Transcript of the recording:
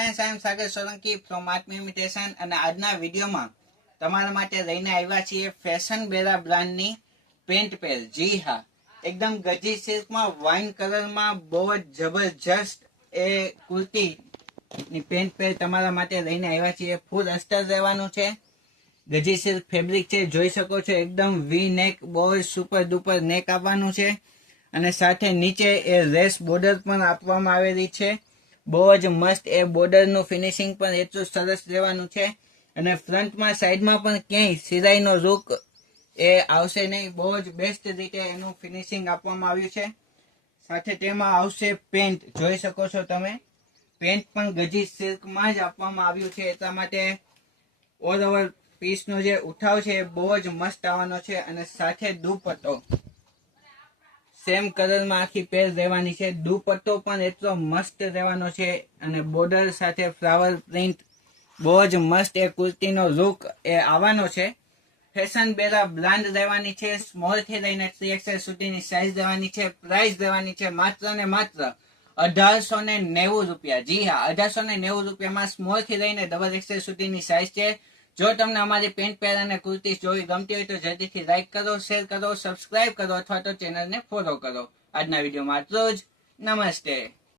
Friends, I am Sagar Solanki from Aatm imitation અને આજના વિડીયોમાં તમારા માટે લઈને આવ્યા છીએ ફેશન બેરા બ્રાન્ડની પેન્ટ પેર. જી હા, એકદમ ગજી સિલ્કમાં વાઇન કલરમાં બહુ જ જબરજસ્ત એ કુર્તીની પેન્ટ પેર તમારા માટે લઈને આવ્યા છીએ. ફૂલ અસ્ટર રહેવાનું છે, ગજી સિલ્ક ફેબ્રિક છે, જોઈ શકો છો. એકદમ વી નેક, બહુ જ સુપર ડુપર નેક આપવાનું છે અને સાથે નીચે એ રેસ બોર્ડર પણ આપવામાં આવેલી છે. બહુ જ મસ્ત એ બોર્ડરનું ફિનિશિંગ પણ એટલું સરસ રહેવાનું છે અને ફ્રન્ટમાં સાઈડમાં પણ ક્યાંય સિલાઈનો લુક એ આવશે નહીં. બહુ જ બેસ્ટ રીતે એનું ફિનિશિંગ આપવામાં આવ્યું છે. સાથે તેમાં આવશે પેન્ટ, જોઈ શકો છો તમે. પેન્ટ પણ ગજી સિલ્કમાં જ આપવામાં આવ્યું છે, એટલા માટે ઓલ ઓવર પીસનો જે ઉઠાવ છે એ બહુ જ મસ્ત આવવાનો છે અને સાથે દુપટ્ટો સેમ કલરમાં આખી પેર રહેવાની છે. દુપટ્ટો પણ એટલો મસ્ત રહેવાનો છે અને બોર્ડર સાથે ફ્લાવર પ્રિન્ટ, બહુ જ મસ્ત એ કુર્તીનો લુક એ આવવાનો છે. ફેશન બેરા બ્રાન્ડ રહેવાની છે. સ્મોલ થી લઈને 3XL સુધીની સાઇઝ રહેવાની છે. પ્રાઇસ રહેવાની છે માત્ર ને માત્ર 1890 રૂપિયા. જી હા, 1890 રૂપિયામાં સ્મોલ થી લઈને XXL સુધીની સાઇઝ છે. જો તમને અમારી પેન્ટ પેર અને કુર્તી જોઈ ગમતી હોય તો જલ્દીથી લાઈક કરો, શેર કરો, સબસ્ક્રાઇબ કરો અથવા તો ચેનલને ફોલો કરો. આજના વિડીયોમાં આટલું જ. નમસ્તે.